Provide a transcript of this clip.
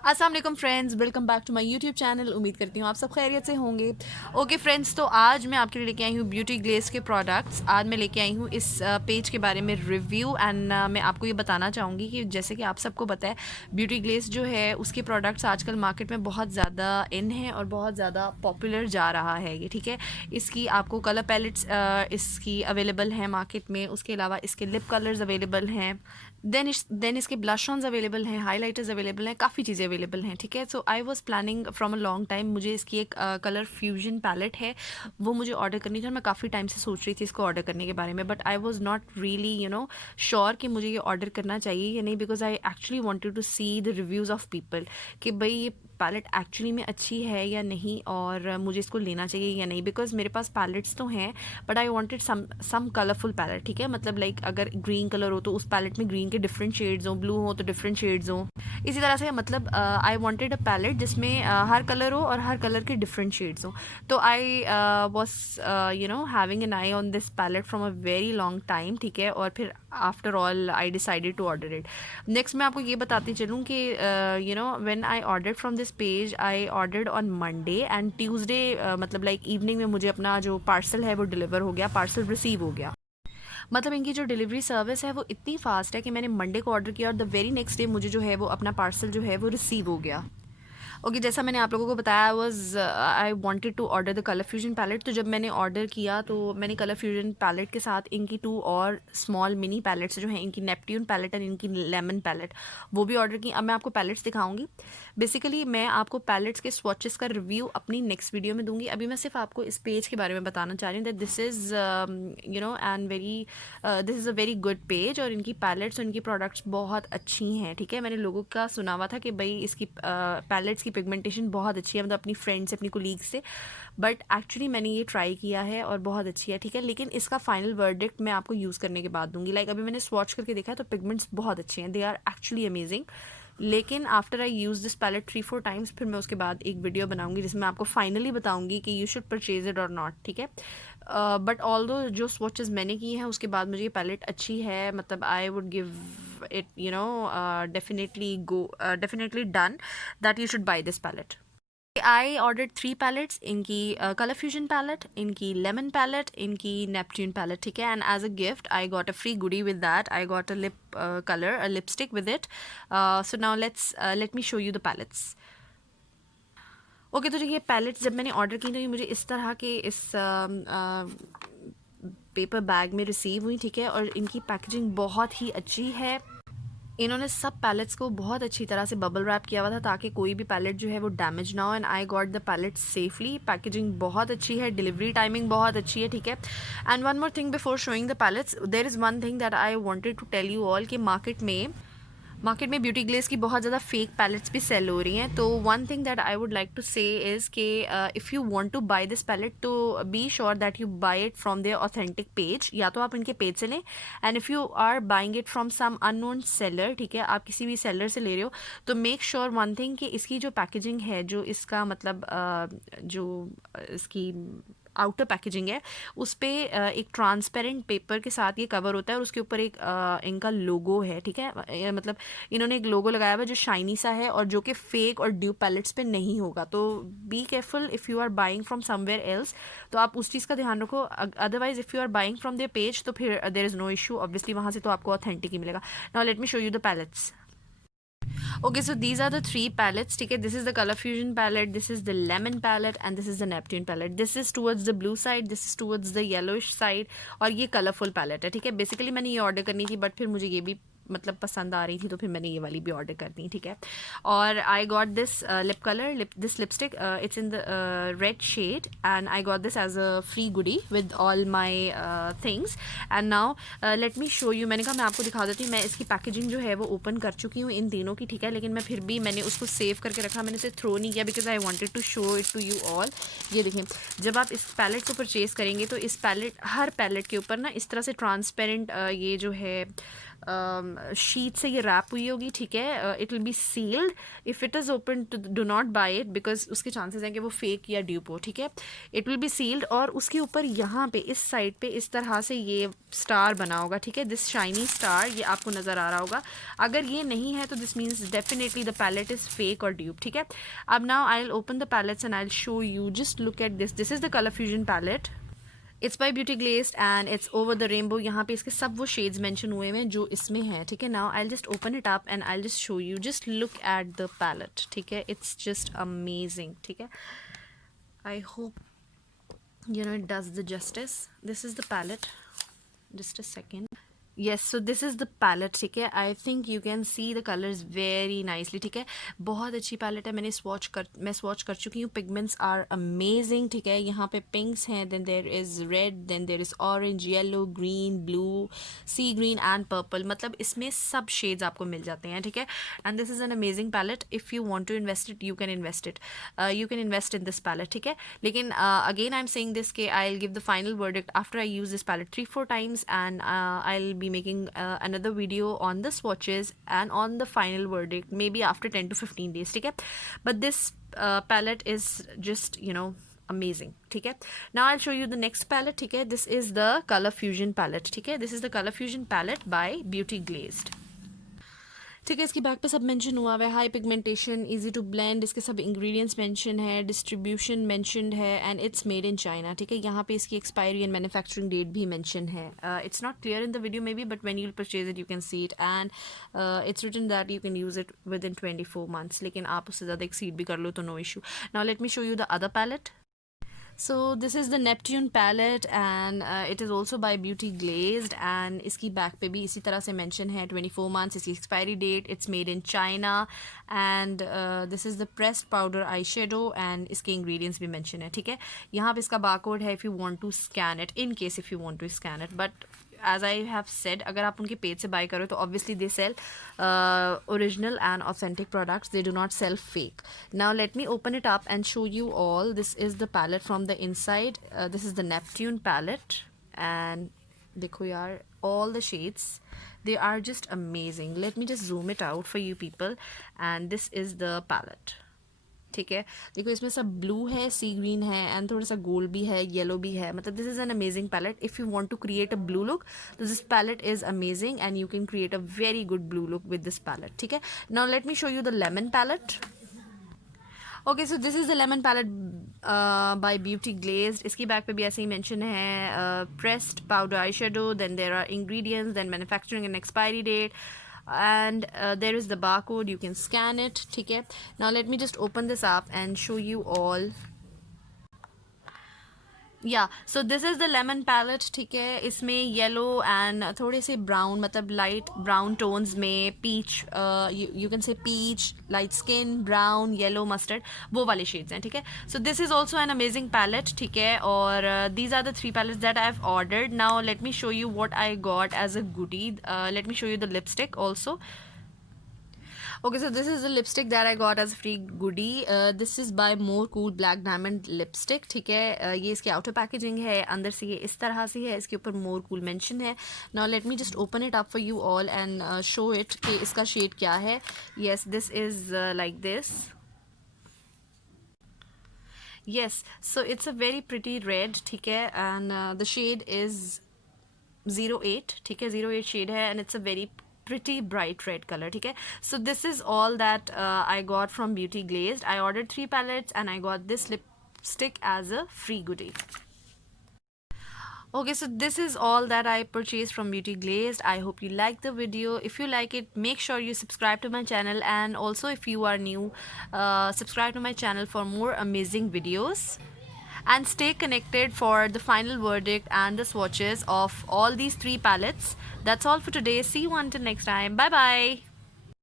अस्सलाम वालेकुम friends, welcome back to my YouTube channel. उम्मीद करती हूँ आप सब खैरियत से होंगे। ओके फ्रेंड्स, तो आज मैं आपके लिए लेके आई हूँ ब्यूटी ग्लेस के प्रोडक्ट्स। आज मैं लेके आई हूँ इस पेज के बारे में रिव्यू एंड मैं आपको ये बताना चाहूँगी कि जैसे कि आप सबको पता है, ब्यूटी ग्लेस जो है उसके प्रोडक्ट्स आजकल मार्केट में बहुत ज़्यादा इन है और बहुत ज़्यादा पॉपुलर जा रहा है ये, ठीक है। इसकी आपको कलर पैलेट्स इसकी अवेलेबल हैं मार्केट में, उसके अलावा इसके लिप कलर्स अवेलेबल हैं, देन इसके ब्लश ऑन्स अवेलेबल हैं, हाइलाइटर्स अवेलेबल हैं, काफ़ी चीज़ें अवेलेबल हैं, ठीक है। So I was planning from a long time, मुझे इसकी एक कलर फ्यूजन पैलेट है, वो मुझे ऑर्डर करनी थी और मैं काफ़ी टाइम से सोच रही थी इसको ऑर्डर करने के बारे में, but I was not really sure कि मुझे ये ऑर्डर करना चाहिए या नहीं, because I actually wanted to see the reviews of people कि भाई ये पैलेट एक्चुअली में अच्छी है या नहीं और मुझे इसको लेना चाहिए या नहीं। बिकॉज मेरे पास पैलेट्स तो हैं, but I wanted some colourful palette, ठीक है। मतलब लाइक अगर ग्रीन कलर हो तो उस पैलेट में ग्रीन के डिफरेंट शेड्स हों, ब्लू हो तो डिफरेंट शेड्स हों, इसी तरह से मतलब आई वांटेड अ पैलेट जिसमें हर कलर हो और हर कलर के डिफरेंट शेड्स हों। तो I was having an eye on this palette from a very long time, ठीक है। और फिर after all I decided to order it. Next मैं आपको ये बताती चलूँ कि when I order from this page, I ordered on Monday and Tuesday मतलब लाइक इवनिंग में मुझे अपना जो पार्सल है वो डिलीवर हो गया, पार्सल रिसीव हो गया। मतलब इनकी जो डिलीवरी सर्विस है वो इतनी फास्ट है कि मैंने मंडे को ऑर्डर किया और द वेरी नेक्स्ट डे मुझे जो है वो अपना पार्सल जो है वो रिसीव हो गया। ओके, जैसा मैंने आप लोगों को बताया, I wanted to order the colour fusion palette. तो जब मैंने ऑर्डर किया तो मैंने कलर फ्यूजन पैलेट के साथ इनकी 2 और स्मॉल मिनी पैलेट्स जो हैं, इनकी नेपट्यून पैलेट और इनकी लेमन पैलेट, वो भी ऑर्डर की। अब मैं आपको पैलेट्स दिखाऊंगी। बेसिकली मैं आपको पैलेट्स के स्वॉचेस का रिव्यू अपनी नेक्स्ट वीडियो में दूंगी। अभी मैं सिर्फ आपको इस पेज के बारे में बताना चाह रही हूँ that this is and very this is a very good page, और इनकी पैलेट्स और इनकी प्रोडक्ट्स बहुत अच्छी हैं, ठीक है। मैंने लोगों का सुना हुआ था कि भाई इसकी पैलेट्स की पिगमेंटेशन बहुत अच्छी है, मतलब अपनी फ्रेंड से, अपनी कोलीग से, बट एक्चुअली मैंने ये ट्राई किया है और बहुत अच्छी है, ठीक है। लेकिन इसका फाइनल वर्डिक्ट मैं आपको यूज़ करने के बाद दूंगी। लाइक अभी मैंने स्वॉच करके देखा है तो पिगमेंट्स बहुत अच्छे हैं, दे आर एक्चुअली अमेजिंग। लेकिन after I use this palette 3-4 times, फिर मैं उसके बाद एक वीडियो बनाऊंगी जिसमें आपको फाइनली बताऊंगी कि यू शुड परचेज इट और नॉट, ठीक है। बट ऑल दो जो स्वॉचेस मैंने किए हैं उसके बाद मुझे ये पैलेट अच्छी है, मतलब I would give it definitely done that you should buy this palette. I ordered 3 palettes, इनकी कलर फ्यूजन पैलेट, इनकी लेमन पैलेट, इनकी नेपट्यून पैलेट, ठीक है। And as a gift I got a free goodie with that, I got a lip colour, a lipstick with it. So now let me show you the palettes. Okay, तो ये pallets जब मैंने order की तो ये मुझे इस तरह के इस पेपर बैग में रिसीव हुई, ठीक है। और इनकी पैकेजिंग बहुत ही अच्छी है। इन्होंने सब पैलेट्स को बहुत अच्छी तरह से बबल रैप किया हुआ था ताकि कोई भी पैलेट जो है वो डैमेज ना हो, and I got the palette safely. Packaging बहुत अच्छी है, डिलीवरी टाइमिंग बहुत अच्छी है, ठीक है। And one more thing before showing the palettes, there is one thing that I wanted to tell you all कि मार्केट में ब्यूटी ग्लेस की बहुत ज़्यादा फेक पैलेट्स भी सेल हो रही हैं। तो one thing that I would like to say is कि if you want to buy this palette तो be sure that you buy it from their authentic page, या तो आप इनके पेज से लें, and if you are buying it from some unknown seller, ठीक है, आप किसी भी सेलर से ले रहे हो, तो मेक श्योर वन थिंग कि इसकी जो पैकेजिंग है, जो इसका मतलब जो इसकी आउटर पैकेजिंग है, उस पर एक ट्रांसपेरेंट पेपर के साथ ये कवर होता है और उसके ऊपर एक इनका लोगो है, ठीक है। मतलब इन्होंने एक लोगो लगाया हुआ है जो शाइनी सा है और जो कि फेक और ड्यूप पैलेट्स पे नहीं होगा। तो be careful if you are buying from somewhere else, तो आप उस चीज़ का ध्यान रखो। Otherwise if you are buying from their page तो फिर there is no issue, obviously वहाँ से तो आपको ऑथेंटिक ही मिलेगा। Now let me show you the palettes. Okay, so these are the 3 palettes, ठीक है। This is the color fusion palette, this is the lemon palette and this is the Neptune palette. This is towards the blue side, this is towards the yellowish side, और ये colourful palette है, ठीक है। Basically मैंने ये order करनी थी, but फिर मुझे ये भी मतलब पसंद आ रही थी, तो फिर मैंने ये वाली भी ऑर्डर कर दी, ठीक है। और I got this lip colour, this lipstick, it's in the red shade, and I got this as a free goodie with all my things. And now let me show you, मैंने कहा मैं आपको दिखा देती हूँ। मैं इसकी पैकेजिंग जो है वो ओपन कर चुकी हूँ इन तीनों की, ठीक है। लेकिन मैं फिर भी मैंने उसको सेव करके रखा, मैंने इसे थ्रो नहीं किया because I wanted to show it to you all. ये देखें, जब आप इस पैलेट को परचेज़ करेंगे तो इस पैलेट, हर पैलेट के ऊपर ना इस तरह से ट्रांसपेरेंट ये जो है शीट से ये रैप हुई होगी, ठीक है. It will be sealed. If it is open to do not buy it, because उसके चांसेस हैं कि वो फेक या ड्यूप हो, ठीक है. इट विल बी सील्ड और उसके ऊपर यहाँ पे इस साइड पे इस तरह से ये स्टार बना होगा, ठीक है. दिस शाइनी स्टार ये आपको नज़र आ रहा होगा. अगर ये नहीं है तो this means definitely the palette is fake और ड्यूप, ठीक है. अब now I will open the palettes and I will show you. Just look at this. This is the colour fusion palette. It's by Beauty Glazed and it's over the rainbow. यहाँ पे इसके सब वो shades mention हुए हैं जो इसमें हैं, ठीक है. Now I just open it up and I just show you. Just look at the palette, ठीक है. इट्स जस्ट अमेजिंग, ठीक है. I hope you know it does the justice. This is the palette. Just a second. Yes, so this is the palette, ठीक है. I think you can see the colors very nicely, ठीक है. बहुत अच्छी palette है. मैं swatch कर चुकी हूँ. Pigments are amazing, ठीक है. यहाँ पे pinks हैं, then there is red, then there is orange, yellow, green, blue, sea green and purple. मतलब इसमें सब shades आपको मिल जाते हैं, ठीक है. And this is an amazing palette. If you want to invest it, you can invest it. You can invest in this palette, ठीक है. लेकिन again I'm saying this कि I'll give the final verdict after I use this palette 3-4 times and I'll be making another video on the swatches and on the final verdict maybe after 10 to 15 days, ठीक है. But this palette is just amazing, ठीक है. Now I'll show you the next palette, ठीक है. This is the color fusion palette, ठीक है. This is the color fusion palette by Beauty Glazed, ठीक है. इसकी बैक पे सब मेंशन हुआ हुआ है. High pigmentation, easy to blend, इसके सब इंग्रेडिएंट्स मेंशन है, डिस्ट्रीब्यूशन मेंशनड है and it's made in China, ठीक है. यहाँ पे इसकी एक्सपायरी एंड मैन्युफैक्चरिंग डेट भी मेंशन है. It's not clear in the video maybe, but when you purchase it you can see it and it's written that you can use it within 24 months. लेकिन आप उससे ज़्यादा exceed भी कर लो तो no issue. Now let me show you the other palette. So this is the Neptune palette and it is also by Beauty Glazed and इसकी back पे भी इसी तरह से mention है 24 months. इसकी expiry date, it's made in China and this is the pressed powder eyeshadow and इसके ingredients भी mention है, ठीक है. यहाँ पे इसका barcode है if you want to scan it, in case if you want to scan it. But as I have said, अगर आप उनके पेज से बाय करो तो obviously they sell original and authentic products. They do not sell fake. Now let me open it up and show you all. This is the palette from the inside. This is the Neptune palette and देखो यार, all the shades, they are just amazing. Let me just zoom it out for you people and this is the palette, ठीक है. देखो इसमें सब blue है, सी green है and थोड़ा सा गोल्ड भी है, येलो भी है. मतलब this is an amazing palette. If you want to create a blue look तो this palette is amazing and you can create a very good blue look with this palette, ठीक है. Now let me show you the lemon palette. Okay, so this is the lemon palette by Beauty Glazed. इसकी back पे भी ऐसे ही mention है pressed powder eye shadow, then there are ingredients, then manufacturing and expiry date and there is the barcode, you can scan it, ठीक है. Now let me just open this up and show you all. या so this is the lemon palette, ठीक है. इसमें yellow and थोड़े से brown, मतलब light brown tones में peach, you can say peach, light skin, brown, yellow, mustard, वो वाले शेड्स हैं, ठीक है. So this is also an amazing palette, ठीक है. और these are the 3 palettes that I have ordered. Now let me show you what I got as a goodie. Late me show you the lipstick also. Okay, so this is the lipstick that I got as a free goodie. This is by More Cool Black Diamond Lipstick, ठीक है. ये इसकी outer packaging है, अंदर से ये इस तरह से है, इसके ऊपर More Cool mention है. Now let me just open it up for you all and show it कि इसका shade क्या है. Yes, this is like this. Yes, so it's a very pretty red, ठीक है. And the shade is 08, ठीक है. 08 shade है and it's a very pretty bright red color, ठीक है. So this is all that I got from Beauty Glazed. I ordered 3 palettes and I got this lipstick as a free goodie. Okay, so this is all that I purchased from Beauty Glazed. I hope you like the video. If you like it, make sure you subscribe to my channel, and also if you are new, subscribe to my channel for more amazing videos. And stay connected for the final verdict and the swatches of all these 3 palettes. That's all for today. See you until next time. Bye bye.